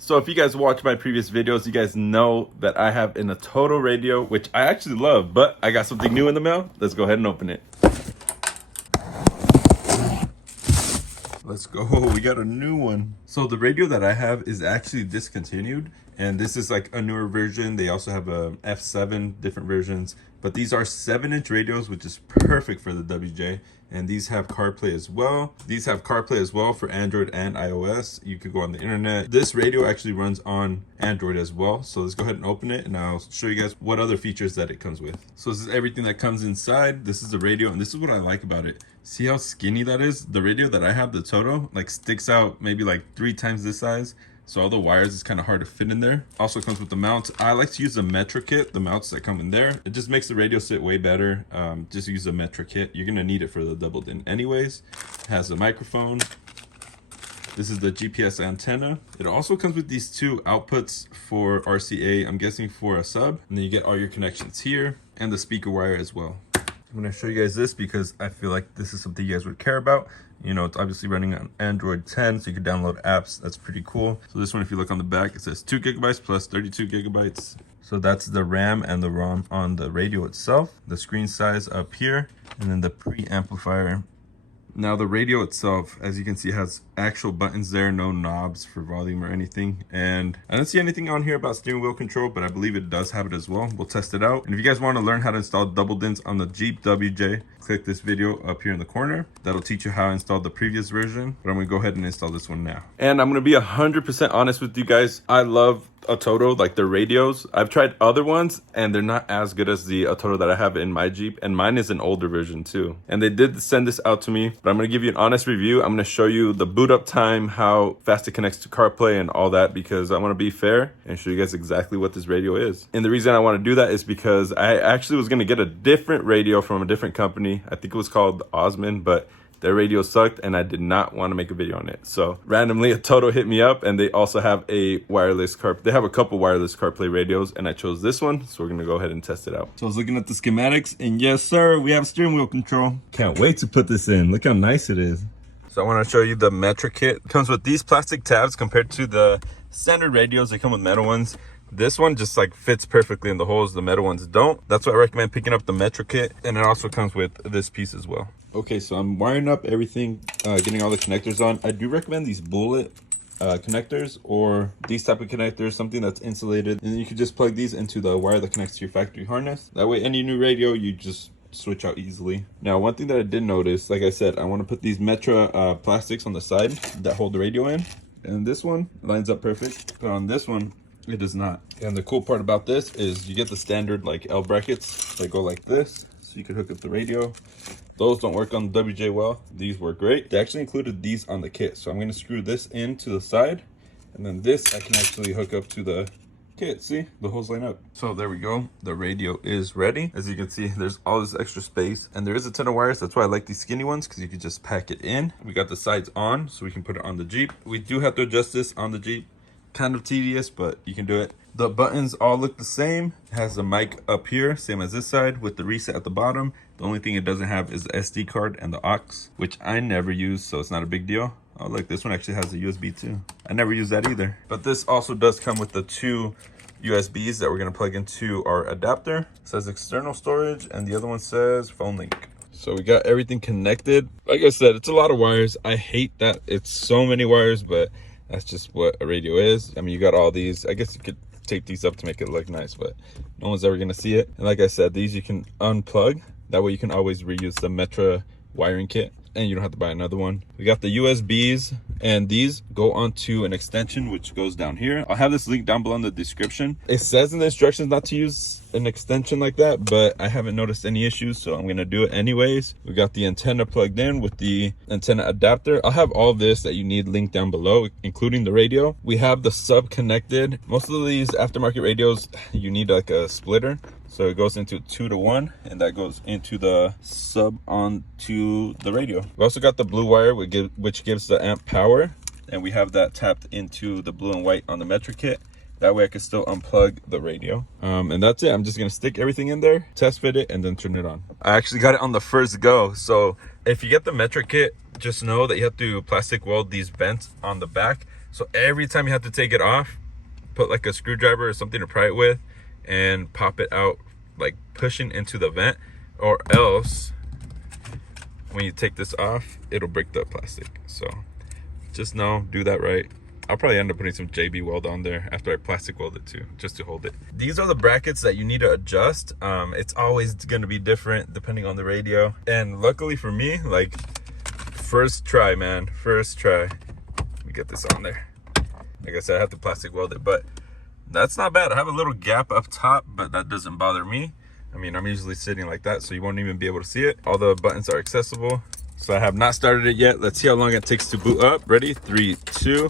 So if you guys watch my previous videos, you guys know that I have an ATOTO radio, which I actually love, but I got something new in the mail. Let's go ahead and open it. Let's go, we got a new one. So the radio that I have is actually discontinued, and this is like a newer version. They also have a F7, different versions, but these are 7-inch radios, which is perfect for the WJ. And these have CarPlay as well. These have CarPlay as well for Android and iOS. You could go on the internet. This radio actually runs on Android as well. So let's go ahead and open it, and I'll show you guys what other features that it comes with. So this is everything that comes inside. This is the radio, and this is what I like about it. See how skinny that is? The radio that I have, the ATOTO, like sticks out maybe like 3 times this size. So all the wires is kind of hard to fit in there. Also comes with the mounts. I like to use the Metro kit, the mounts that come in there. It just makes the radio sit way better. Just use the Metro kit. You're gonna need it for the double din anyways. It has a microphone. This is the GPS antenna. It also comes with these 2 outputs for RCA, I'm guessing for a sub. And then you get all your connections here and the speaker wire as well. I'm gonna show you guys this because I feel like this is something you guys would care about. You know, it's obviously running on Android 10, so you can download apps. That's pretty cool. So this one, if you look on the back, it says 2 gigabytes plus 32 gigabytes. So that's the RAM and the ROM on the radio itself. The screen size up here, and then the preamplifier. Now the radio itself, as you can see, has actual buttons there, no knobs for volume or anything. And I don't see anything on here about steering wheel control, but I believe it does have it as well. We'll test it out. And if you guys want to learn how to install double DINs on the Jeep WJ, click this video up here in the corner. That'll teach you how to install the previous version, but I'm gonna go ahead and install this one now. And I'm gonna be 100% honest with you guys. I love ATOTO, like their radios. I've tried other ones and they're not as good as the ATOTO that I have in my Jeep, and mine is an older version too. And they did send this out to me, but I'm gonna give you an honest review. I'm gonna show you the boot up time, how fast it connects to CarPlay and all that, because I wanna be fair and show you guys exactly what this radio is. And the reason I wanna do that is because I actually was gonna get a different radio from a different company. I think it was called Osman, but their radio sucked and I did not want to make a video on it. So randomly ATOTO hit me up, and they also have a wireless they have a couple wireless CarPlay radios, and I chose this one. So we're going to go ahead and test it out. So I was looking at the schematics, and yes sir, we have steering wheel control. Can't wait to put this in. Look how nice it is. So I want to show you the Metro kit. It comes with these plastic tabs compared to the standard radios. They come with metal ones. This one just like fits perfectly in the holes. The metal ones don't. That's why I recommend picking up the Metro kit. And it also comes with this piece as well. Okay, so I'm wiring up everything, getting all the connectors on. I do recommend these bullet connectors, or these type of connectors, something that's insulated. And then you can just plug these into the wire that connects to your factory harness. That way any new radio, you just switch out easily. Now, one thing that I did notice, like I said, I want to put these Metro plastics on the side that hold the radio in. And this one lines up perfect. But on this one, it does not. And the cool part about this is you get the standard like L brackets that go like this, so you can hook up the radio. Those don't work on the WJ well. These work great. They actually included these on the kit, so I'm going to screw this into the side, and then this I can actually hook up to the kit. See, the holes line up. So there we go. The radio is ready. As you can see, there's all this extra space, and there is a ton of wires. That's why I like these skinny ones, because you can just pack it in. We got the sides on, so we can put it on the Jeep. We do have to adjust this on the Jeep. Kind of tedious, but you can do it. The buttons all look the same. It has a mic up here, same as this side, with the reset at the bottom. The only thing it doesn't have is the SD card and the aux, which I never use, so it's not a big deal. Oh look, this one actually has a USB too. I never use that either. But this also does come with the 2 USBs that we're going to plug into our adapter. It says external storage, and the other one says phone link. So we got everything connected. Like I said, it's a lot of wires. I hate that it's so many wires, but that's just what a radio is. I mean, you got all these. I guess you could tape these up to make it look nice, but no one's ever gonna see it. And like I said, these you can unplug. That way you can always reuse the Metro wiring kit, and you don't have to buy another one. We got the USBs, and these go onto an extension which goes down here. I'll have this link down below in the description. It says in the instructions not to use an extension like that, but I haven't noticed any issues, so I'm gonna do it anyways. We got the antenna plugged in with the antenna adapter. I'll have all this that you need linked down below, including the radio. We have the sub connected. Most of these aftermarket radios, you need like a splitter. So it goes into 2-to-1, and that goes into the sub onto the radio. We also got the blue wire, which gives the amp power, and we have that tapped into the blue and white on the Metro kit. That way I can still unplug the radio. And that's it. I'm just gonna stick everything in there, test fit it, and then turn it on. I actually got it on the first go. So if you get the Metro kit, just know that you have to plastic weld these vents on the back So every time you have to take it off, put like a screwdriver or something to pry it with and pop it out, like pushing into the vent, or else when you take this off, it'll break the plastic. So just know, do that right. I'll probably end up putting some JB weld on there after I plastic weld it too, just to hold it. These are the brackets that you need to adjust. It's always gonna be different depending on the radio. And luckily for me, like, first try, man, first try. Let me get this on there. Like I said, I have to plastic weld it, but that's not bad. I have a little gap up top, but that doesn't bother me. I mean, I'm usually sitting like that, so you won't even be able to see it. All the buttons are accessible. So I have not started it yet. Let's see how long it takes to boot up. Ready? 3, 2.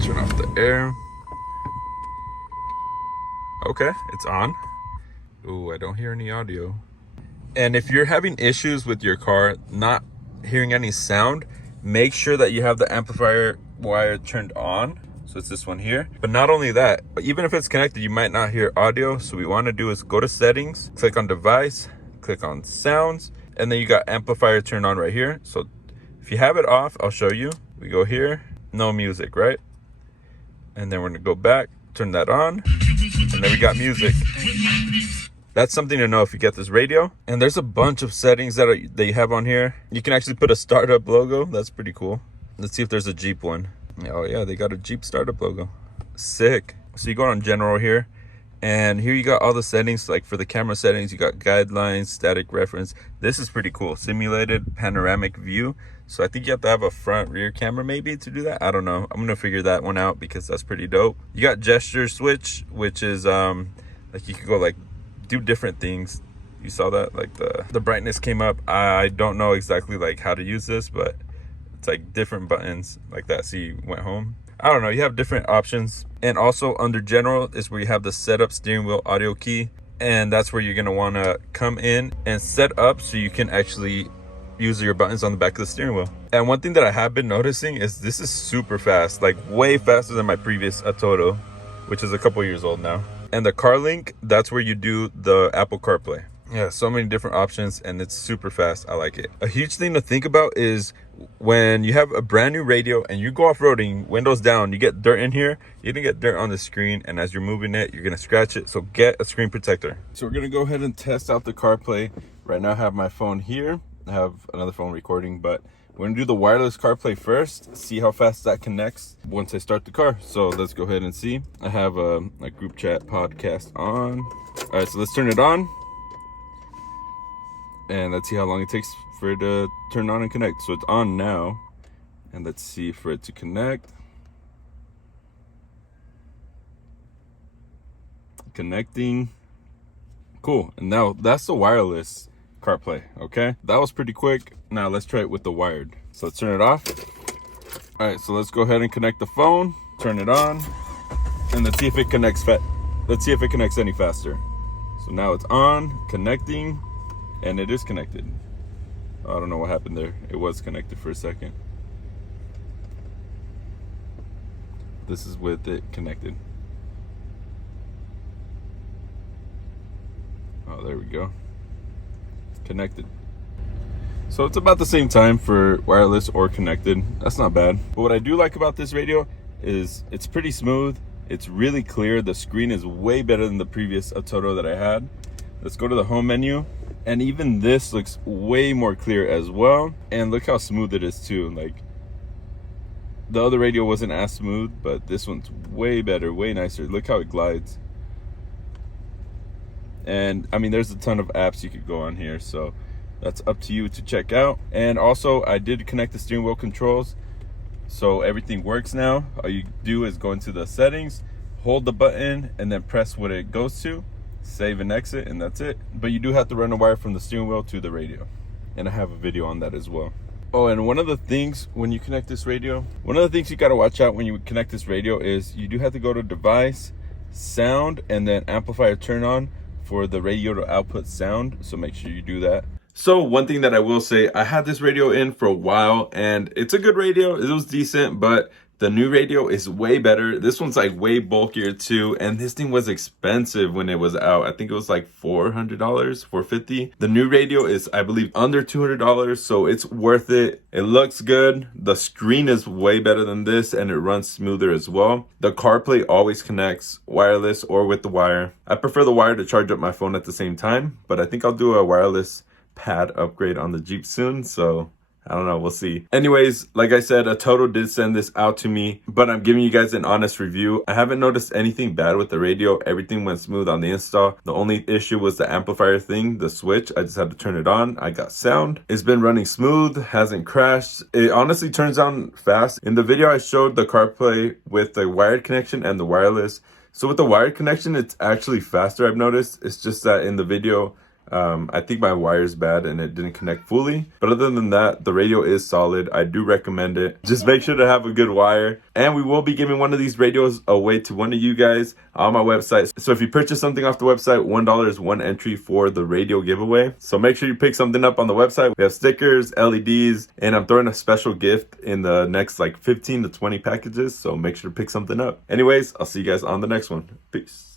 Turn off the air. Okay, it's on. Ooh, I don't hear any audio. And if you're having issues with your car not hearing any sound, make sure that you have the amplifier wire turned on. So it's this one here. But not only that, even if it's connected, you might not hear audio. So what we want to do is go to settings, click on device, click on sounds, and then you got amplifier turned on right here. So if you have it off, I'll show you. We go here, no music, right? And then we're gonna go back, turn that on, and then we got music. That's something to know if you get this radio. And there's a bunch of settings that you have on here. You can actually put a startup logo. That's pretty cool. Let's see if there's a Jeep one. Oh yeah, they got a Jeep startup logo. Sick. So you go on general here, and here you got all the settings. Like for the camera settings, you got guidelines, static reference. This is pretty cool. Simulated panoramic view. So I think you have to have a front rear camera maybe to do that. I don't know. I'm gonna figure that one out because that's pretty dope. You got gesture switch, which is like you could go like do different things. You saw that, like the brightness came up. I don't know exactly like how to use this, but it's like different buttons like that. See, you went home. I don't know, you have different options. And also under general is where you have the setup steering wheel audio key, and that's where you're gonna wanna come in and set up so you can actually use your buttons on the back of the steering wheel. And one thing that I have been noticing is this is super fast, like way faster than my previous ATOTO, which is a couple years old now. And the CarLink, that's where you do the Apple CarPlay. Yeah, so many different options, and it's super fast. I like it. A huge thing to think about is when you have a brand new radio and you go off-roading, windows down, you get dirt in here, you're gonna get dirt on the screen, and as you're moving it, you're gonna scratch it. So get a screen protector. So we're gonna go ahead and test out the CarPlay. Right now I have my phone here. I have another phone recording, but we're gonna do the wireless CarPlay first, see how fast that connects once I start the car. So let's go ahead and see. I have a group chat podcast on. All right, so let's turn it on. And let's see how long it takes for it to turn on and connect. So it's on now. And let's see for it to connect. Connecting. Cool. And now that's the wireless CarPlay, okay? That was pretty quick. Now let's try it with the wired. So let's turn it off. All right, so let's go ahead and connect the phone, turn it on, and let's see if it connects let's see if it connects any faster. So now it's on, connecting, and it is connected. I don't know what happened there. It was connected for a second. This is with it connected. Oh, there we go. Connected. So it's about the same time for wireless or connected. That's not bad. But what I do like about this radio is it's pretty smooth. It's really clear. The screen is way better than the previous ATOTO that I had. Let's go to the home menu. And even this looks way more clear as well. And look how smooth it is too. Like the other radio wasn't as smooth, but this one's way better, way nicer. Look how it glides. And I mean, there's a ton of apps you could go on here, so that's up to you to check out. And also I did connect the steering wheel controls, so everything works now. All you do is go into the settings, hold the button, and then press what it goes to, save and exit, and that's it. But you do have to run a wire from the steering wheel to the radio, and I have a video on that as well. Oh, and one of the things when you connect this radio, one of the things you got to watch out when you connect this radio is you do have to go to device, sound, and then amplifier turn on for the radio to output sound. So make sure you do that. So one thing that I will say, I had this radio in for a while and it's a good radio. It was decent, but The new radio is way better. This one's like way bulkier too, and this thing was expensive when it was out. I think it was like $400, $450. The new radio is, I believe, under $200, so it's worth it. It looks good. The screen is way better than this, and it runs smoother as well. The CarPlay always connects wireless or with the wire. I prefer the wire to charge up my phone at the same time, but I think I'll do a wireless pad upgrade on the Jeep soon, so I don't know, we'll see. Anyways, like I said, ATOTO did send this out to me, but I'm giving you guys an honest review. I haven't noticed anything bad with the radio. Everything went smooth on the install. The only issue was the amplifier thing, the switch. I just had to turn it on. I got sound. It's been running smooth, hasn't crashed. It honestly turns on fast. In the video, I showed the CarPlay with the wired connection and the wireless. So with the wired connection, it's actually faster, I've noticed. It's just that in the video, I think my wire's bad and it didn't connect fully. But other than that, the radio is solid. I do recommend it. Just make sure to have a good wire. And we will be giving one of these radios away to one of you guys on my website. So if you purchase something off the website, $1 is one entry for the radio giveaway. So make sure you pick something up on the website. We have stickers, LEDs, and I'm throwing a special gift in the next like 15 to 20 packages. So make sure to pick something up. Anyways, I'll see you guys on the next one. Peace.